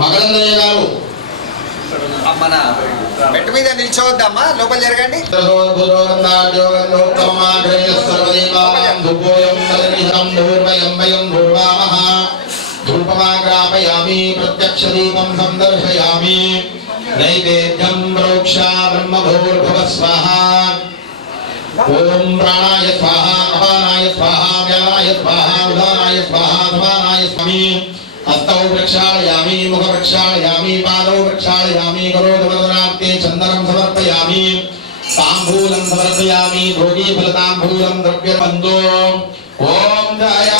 మకరందయ్య గారు. మన మెట్టు మీద నిల్చోవద్దమ్మా లోపల జరగండి. ధూపమాగ్రాపయామి ప్రత్యక్ష దీపం సందర్శయామి. నైవేద్యం ప్రోక్ష బ్రహ్మభూర్భువ స్వాహ ఓం ప్రాణాయ స్వాహ అపానాయ స్వాహ వ్యానాయ స్వాహ ఉదానాయ స్వాహ. సమానాయ స్వామి హస్తౌ ప్రక్షాళయామి ముఖ ప్రక్షాళయామి పాదౌ ప్రక్షాళయామి కరోదవదనార్తే చందనం సమర్పయామి తాంబూలం సమర్పయామి భోగి ఫలతాంబూలం ద్రవ్యబంధో ఓం జయ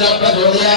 ജപ്രചോദയാ